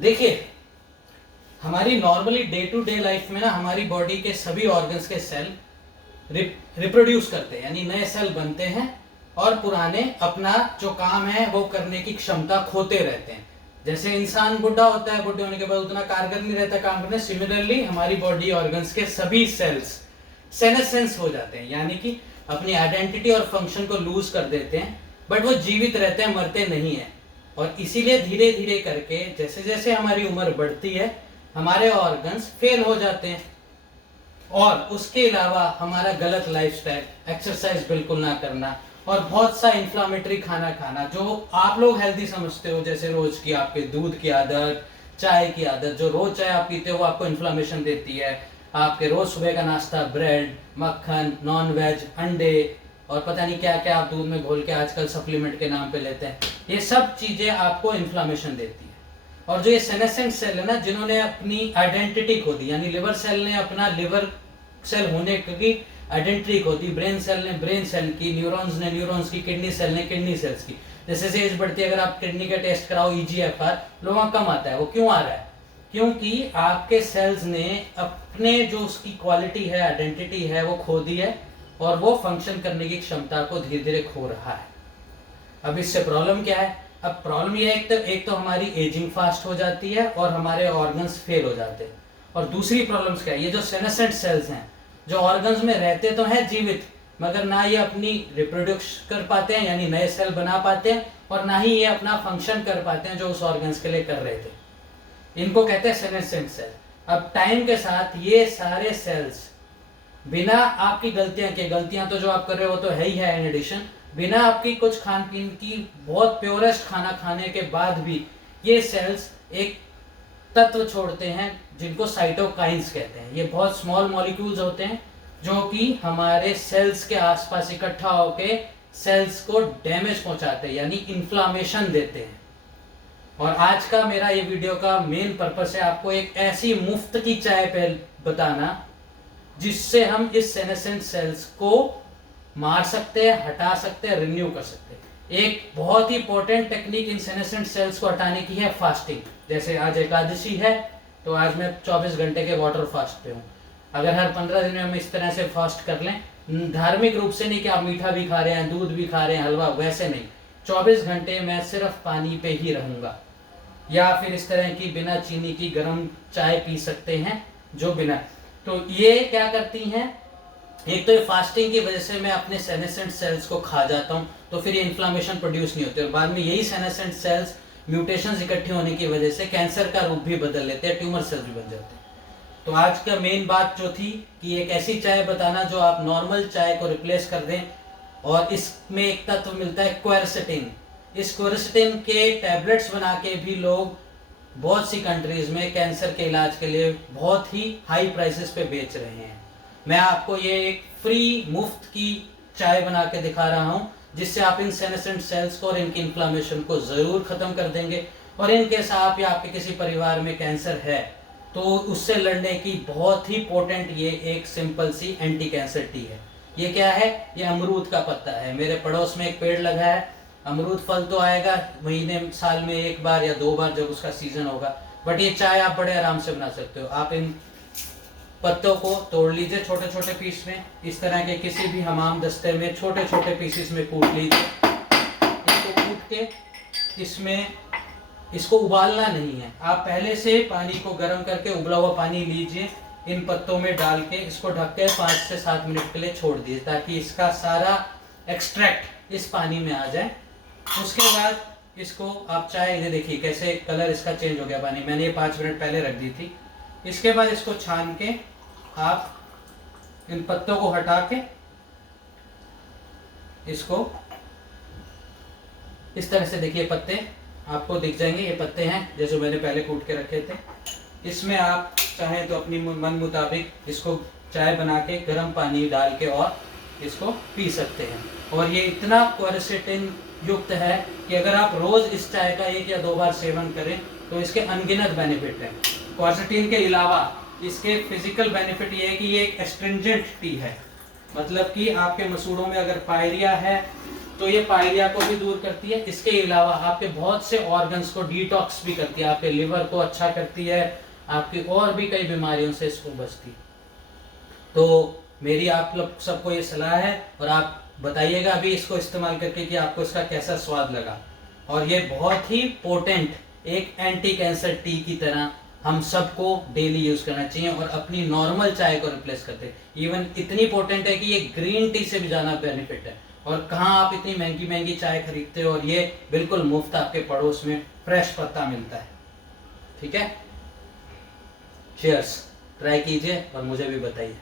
देखिए, हमारी normally day to day life में ना हमारी बॉडी के सभी ऑर्गन्स के सेल रिप्रोड्यूस करते हैं, यानी नए सेल बनते हैं और पुराने अपना जो काम है वो करने की क्षमता खोते रहते हैं। जैसे इंसान बुढ़ा होता है, बुढ़े होने के बाद उतना कारगर नहीं रहता काम करने, सिमिलरली हमारी बॉडी ऑर्गन्स के सभी सेल्स सेनेसेंस हो जाते हैं, यानी कि अपनी आइडेंटिटी और फंक्शन को लूज कर देते हैं, बट वो जीवित रहते हैं, मरते नहीं है। और इसीलिए धीरे धीरे करके जैसे जैसे हमारी उम्र बढ़ती है हमारे ऑर्गन्स फेल हो जाते हैं। और उसके अलावा हमारा गलत लाइफस्टाइल, एक्सरसाइज बिल्कुल ना करना और बहुत सा इन्फ्लामेटरी खाना खाना जो आप लोग हेल्दी समझते हो, जैसे रोज की आपके दूध की आदत, चाय की आदत, जो रोज चाय आप पीते हो वो आपको इन्फ्लामेशन देती है। आपके रोज सुबह का नाश्ता ब्रेड, मक्खन, नॉन वेज, अंडे और पता नहीं क्या क्या आप दूध में घोल के आजकल सप्लीमेंट के नाम पे लेते हैं, ये सब चीजें आपको इन्फ्लामेशन देती है। और जो ये सेनेसेंट सेल है ना, जिन्होंने अपनी आइडेंटिटी खो दी, यानी लिवर सेल ने अपना लिवर सेल होने की आइडेंटिटी खो दी, ब्रेन सेल ने ब्रेन सेल की, न्यूरॉन्स ने न्यूरॉन्स की, किडनी सेल ने किडनी सेल्स की। जैसे जैसे एज बढ़ती है, अगर आप किडनी का टेस्ट कराओ EGFR लोगों का कम आता है। वो क्यों आ रहा है? क्योंकि आपके सेल्स ने अपने जो उसकी क्वालिटी है, आइडेंटिटी है, वो खो दी है और वो फंक्शन करने की क्षमता को धीरे धीरे खो रहा है। अब इससे प्रॉब्लम क्या है? अब प्रॉब्लम ये है, एक तो हमारी एजिंग फास्ट हो जाती है और हमारे ऑर्गन्स फेल हो जाते हैं। और दूसरी प्रॉब्लम्स क्या है? ये जो सेनेसेंट सेल्स हैं जो ऑर्गन्स में रहते तो हैं जीवित, मगर ना ये अपनी रिप्रोड्यूस कर पाते हैं, यानी नए सेल बना पाते हैं, और ना ही ये अपना फंक्शन कर पाते हैं जो उस ऑर्गन्स के लिए कर रहे थे। इनको कहते हैं सेनेसेंट सेल। अब टाइम के साथ ये सारे सेल्स बिना आपकी गलतियां के, गलतियां तो जो आप कर रहे हो तो है ही है इन एडिशन, बिना आपकी कुछ खान पीन की बहुत प्योरेस्ट खाना खाने के बाद भी ये सेल्स एक तत्व छोड़ते हैं जिनको साइटोकाइंस कहते हैं। ये बहुत स्मॉल मॉलिक्यूल्स होते हैं जो कि हमारे सेल्स के आसपास इकट्ठा होकर सेल्स को डैमेज पहुंचाते हैं, यानी इन्फ्लामेशन देते हैं। और आज का मेरा ये वीडियो का मेन पर्पस है आपको एक ऐसी मुफ्त की चाय पे बताना जिससे हम इस सेनेसेंट सेल्स को मार सकते हैं, हटा सकते हैं, रिन्यू कर सकते हैं। एक बहुत ही इंपॉर्टेंट टेक्निक इन सेनेसेंट सेल्स को हटाने की है फास्टिंग। जैसे आज एकादशी है तो आज मैं 24 घंटे के वाटर फास्ट पे हूँ। अगर हर 15 दिन में हम इस तरह से फास्ट कर लें, धार्मिक रूप से नहीं कि आप मीठा भी खा रहे हैं, दूध भी खा रहे हैं, हलवा, वैसे नहीं, 24 घंटे मैं सिर्फ पानी पे ही रहूंगा। या फिर इस तरह की बिना चीनी की गर्म चाय पी सकते हैं जो बिना। तो ये क्या करती हैं, एक तो ये फास्टिंग की वजह से मैं अपने सेनेसेंट सेल्स को खा जाता हूँ, तो फिर ये इन्फ्लामेशन प्रोड्यूस नहीं होती और बाद में यही सेनेसेंट सेल्स म्यूटेशंस इकट्ठे होने की वजह से कैंसर का रूप भी बदल लेते हैं, ट्यूमर सेल्स भी बन जाते हैं। तो आज का मेन बात जो थी कि एक ऐसी चाय बताना जो आप नॉर्मल चाय को रिप्लेस कर दें, और इसमें एक तत्व मिलता है क्वेरसेटिन। इस क्वेरसेटिन के टैबलेट्स बना के भी लोग बहुत सी कंट्रीज में कैंसर के इलाज के लिए बहुत ही हाई प्राइसेस पे बेच रहे हैं। मैं आपको ये एक फ्री मुफ्त की चाय बना के दिखा रहा हूँ जिससे आप इन सेनेसेंट सेल्स को और इनकी इन्फ्लामेशन को जरूर खत्म कर देंगे। और इनकेस आप या आपके किसी परिवार में कैंसर है तो उससे लड़ने की बहुत ही पोटेंट ये एक सिंपल सी एंटी कैंसर टी है। ये क्या है? ये अमरूद का पत्ता है। मेरे पड़ोस में एक पेड़ लगा है, अमरूद फल तो आएगा महीने साल में एक बार या 2 बार जब उसका सीजन होगा, बट ये चाय आप बड़े आराम से बना सकते हो। आप इन पत्तों को तोड़ लीजिए छोटे छोटे पीस में, इस तरह के किसी भी हमाम दस्ते में छोटे छोटे पीसेस में कूट लीजिए। इसको कूट के इसमें इसको उबालना नहीं है, आप पहले से पानी को गर्म करके उबला हुआ पानी लीजिए, इन पत्तों में डाल के इसको ढक के 5 से 7 मिनट के लिए छोड़ दीजिए ताकि इसका सारा एक्सट्रैक्ट इस पानी में आ जाए। उसके बाद इसको आप चाय, ये देखिए कैसे कलर इसका चेंज हो गया पानी, मैंने ये 5 मिनट पहले रख दी थी। इसके बाद इसको छान के आप इन पत्तों को हटा के इसको इस तरह से, देखिए पत्ते आपको दिख जाएंगे, ये पत्ते हैं जैसे मैंने पहले कूट के रखे थे। इसमें आप चाहें तो अपनी मन मुताबिक इसको चाय बना के गर्म पानी डाल के और इसको पी सकते हैं। और ये इतना क्वेरसेटिन युक्त है कि अगर आप रोज इस चाय का 1 या 2 बार सेवन करें तो इसके अनगिनत बेनिफिट हैं। क्वेरसेटिन के अलावा इसके फिजिकल बेनिफिट ये है कि ये एक एस्ट्रिंजेंट टी है, मतलब कि आपके मसूड़ों में अगर पायरिया है तो ये पाइलिया को भी दूर करती है। इसके अलावा आपके बहुत से ऑर्गन्स को डिटॉक्स भी करती है, आपके लिवर को अच्छा करती है, आपकी और भी कई बीमारियों से इसको बचती है। तो मेरी आप लोग सबको ये सलाह है, और आप बताइएगा अभी इसको इस्तेमाल करके कि आपको इसका कैसा स्वाद लगा। और ये बहुत ही पोटेंट एक एंटी कैंसर टी की तरह हम सबको डेली यूज करना चाहिए, और अपनी नॉर्मल चाय को रिप्लेस करते हैं। इवन इतनी पोटेंट है कि ये ग्रीन टी से भी ज्यादा बेनिफिट है। और कहाँ आप इतनी महंगी महंगी चाय खरीदते हो, और ये बिल्कुल मुफ्त आपके पड़ोस में फ्रेश पत्ता मिलता है। ठीक है, चीयर्स, ट्राई कीजिए और मुझे भी बताइए।